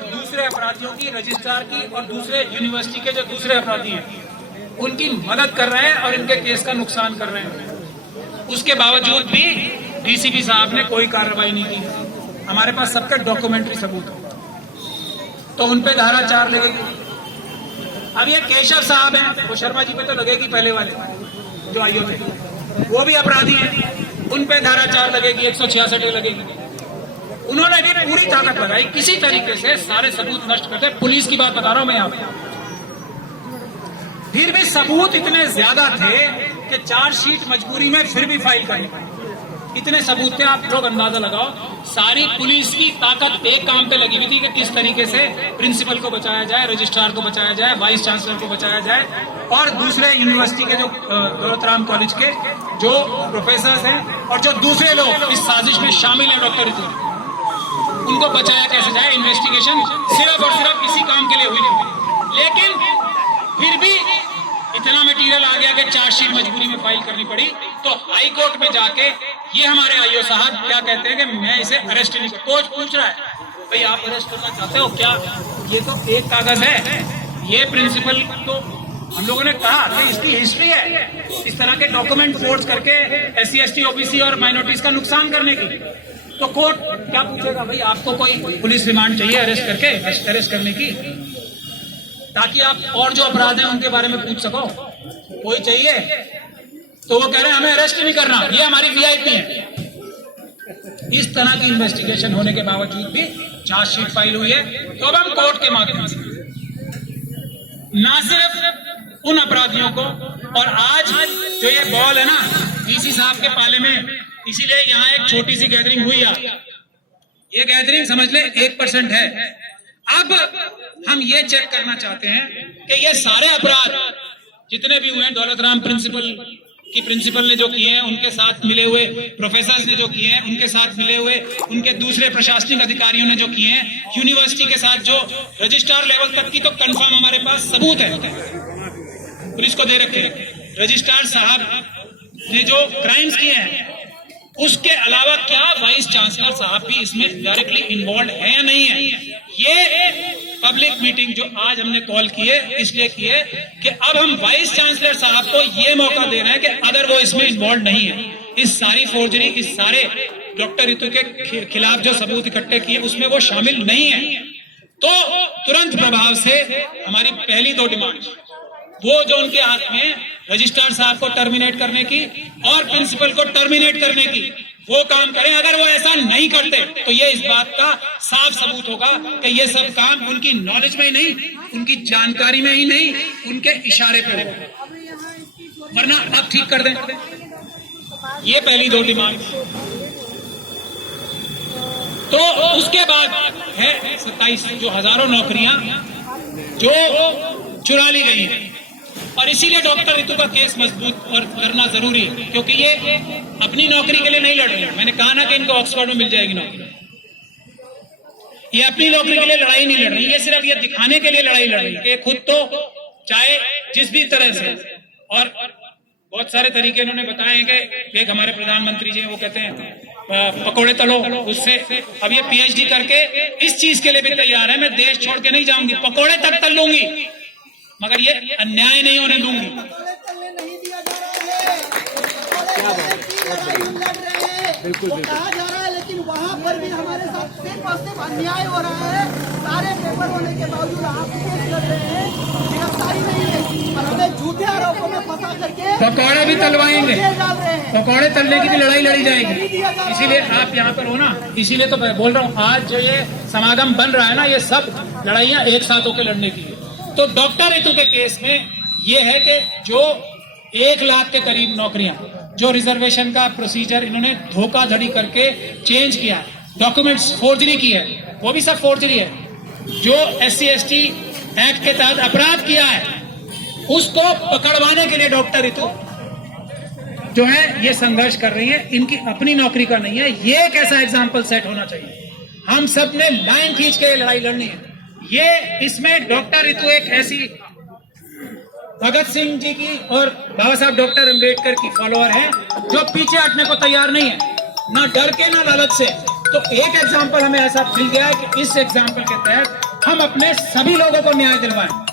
और दूसरे अपराधियों की, रजिस्ट्रार की और दूसरे यूनिवर्सिटी के जो दूसरे अपराधी हैं उनकी मदद कर रहे हैं और इनके केस का नुकसान कर रहे हैं। उसके बावजूद भी डीसीपी साहब ने कोई कार्रवाई नहीं की। हमारे पास सबका डॉक्यूमेंट्री सबूत है, तो उन पे धारा 4 लगेगी। अब ये केशव साहब हैं, वो शर्मा जी पे तो लगेगी, पहले वाले जो आईओ थे वो भी अपराधी हैं, उन पे धारा 4 लगेगी, 166 लगेगी। उन्होंने भी पूरी ताकत लगाई किसी तरीके से सारे सबूत नष्ट करते। पुलिस की बात बता रहा हूं मैं यहाँ पे। फिर भी सबूत इतने ज्यादा थे कि चार्जशीट मजबूरी में फिर भी फाइल करनी पड़ी। इतने सबूत थे, आप लोग अंदाजा लगाओ। सारी पुलिस की ताकत एक काम पे लगी हुई थी कि किस तरीके से प्रिंसिपल को बचाया जाए, रजिस्ट्रार को बचाया जाए, वाइस चांसलर को बचाया जाए और दूसरे यूनिवर्सिटी के जो दौलतराम कॉलेज के जो प्रोफेसर हैं और जो दूसरे लोग इस साजिश में शामिल हैं, डॉक्टर ऋतु, उनको बचाया कैसे जाए। इन्वेस्टिगेशन सिर्फ और सिर्फ इसी काम के लिए हुई थी, लेकिन फिर भी इतना मटेरियल आ गया कि चार्जशीट मजबूरी में फाइल करनी पड़ी। तो हाई कोर्ट में जाके ये हमारे आईओ साहब क्या कहते हैं कि मैं इसे अरेस्ट नहीं कर। कोर्ट पूछ रहा है भाई आप अरेस्ट करना चाहते हो क्या? ये तो एक कागज है। ये प्रिंसिपल को हम लोगों ने कहा कि इसकी हिस्ट्री है इस तरह के डॉक्यूमेंट फोर्स करके SC ST OBC और माइनॉरिटीज का नुकसान करने की। तो कोर्ट क्या पूछेगा भाई आपको कोई पुलिस रिमांड चाहिए अरेस्ट करके, अरेस्ट करने की, ताकि आप और जो अपराध हैं उनके बारे में पूछ सको? कोई चाहिए? तो वो कह रहे हैं हमें अरेस्ट नहीं करना, ये हमारी VIP है। इस तरह की इन्वेस्टिगेशन होने के बावजूद भी चार्जशीट फाइल हुई है। तो अब हम कोर्ट के माध्यम से ना सिर्फ उन अपराधियों को, और आज जो ये बॉल है ना DC साहब के पाले में, इसीलिए यहाँ एक छोटी सी गैदरिंग हुई है। ये गैदरिंग समझ ले 1% है। अब हम ये चेक करना चाहते हैं कि ये सारे अपराध जितने भी हुए हैं, दौलतराम प्रिंसिपल ने जो किए हैं, उनके साथ मिले हुए प्रोफेसर्स ने जो किए हैं, उनके साथ मिले हुए उनके दूसरे प्रशासनिक अधिकारियों ने जो किए हैं, यूनिवर्सिटी के साथ जो रजिस्ट्रार लेवल तक की तो कंफर्म हमारे पास सबूत है, पुलिस को दे रखे। रजिस्ट्रार साहब ने जो क्राइम्स किए हैं, उसके अलावा क्या वाइस चांसलर साहब भी इसमें डायरेक्टली इन्वॉल्व है या नहीं है? ये पब्लिक मीटिंग जो आज हमने कॉल की है इसलिए की है कि अब हम वाइस चांसलर साहब को ये मौका दे रहे हैं कि अगर वो इसमें इन्वॉल्व नहीं है, इस सारी फोर्जरी, इस सारे डॉक्टर ऋतु के खिलाफ जो सबूत इकट्ठे किए उसमें वो शामिल नहीं है, तो तुरंत प्रभाव से हमारी पहली 2 डिमांड, वो जो उनके हाथ में रजिस्ट्रार साहब को टर्मिनेट करने की और प्रिंसिपल को टर्मिनेट करने की, वो काम करें। अगर वो ऐसा नहीं करते तो ये इस बात का साफ सबूत होगा कि ये सब काम उनकी नॉलेज में ही नहीं, उनकी जानकारी में ही नहीं, उनके इशारे पे होगा। वरना अब ठीक कर दें। ये पहली 2 डिमांड। तो उसके बाद है 27 जो हजारों नौकरियां जो चुरा ली गई हैं, और इसीलिए डॉक्टर ऋतु का केस मजबूत और करना जरूरी है, क्योंकि ये अपनी नौकरी के लिए नहीं लड़ रही है। मैंने कहा ना कि इनको ऑक्सफोर्ड में मिल जाएगी नौकरी। ये अपनी नौकरी के लिए लड़ाई नहीं लड़ रही, ये सिर्फ ये दिखाने के लिए लड़ाई लड़ रही है कि खुद तो चाहे जिस भी तरह से, और बहुत सारे तरीके इन्होंने बताए हैं कि एक हमारे प्रधानमंत्री जी हैं, वो कहते हैं पकोड़े तलो, उससे अब ये PhD करके इस चीज के लिए भी तैयार है, मैं देश छोड़ के नहीं जाऊंगी, पकोड़े तक तल लूंगी, मगर ये अन्याय नहीं होने दूंगी। बिल्कुल कहा जा रहा है, लेकिन वहाँ पर भी हमारे साथ सिर्फ अन्याय हो रहा है। सारे पेपर होने के बावजूद आप केस कर रहे हैं, गिरफ्तारी नहीं है और हमें झूठे आरोपों में फंसा करके पकौड़े भी तलवाएंगे, पकौड़े तलने की भी लड़ाई लड़ी जाएगी। इसीलिए आप यहाँ पर हो ना, इसीलिए तो मैं बोल रहा हूँ आज जो ये समागम बन रहा है ना, ये सब लड़ाइयाँ एक साथ होकर लड़ने की। तो डॉक्टर ऋतु के केस में ये है कि जो 1 लाख के करीब नौकरियां, जो रिजर्वेशन का प्रोसीजर इन्होंने धोखाधड़ी करके चेंज किया है, डॉक्यूमेंट्स फोर्जरी की है, वो भी सब फोर्जरी है। जो SC ST एक्ट के तहत अपराध किया है, उसको पकड़वाने के लिए डॉक्टर ऋतु जो है ये संघर्ष कर रही है। इनकी अपनी नौकरी का नहीं है, ये एक ऐसा एग्जाम्पल सेट होना चाहिए। हम सब ने लाइन खींच के लड़ाई लड़नी है। ये इसमें डॉक्टर ऋतु एक ऐसी भगत सिंह जी की और बाबा साहब डॉक्टर अंबेडकर की फॉलोअर है जो पीछे हटने को तैयार नहीं है, ना डर के ना लालच से। तो एक एग्जाम्पल हमें ऐसा मिल गया है कि इस एग्जाम्पल के तहत हम अपने सभी लोगों को न्याय दिलवाएं।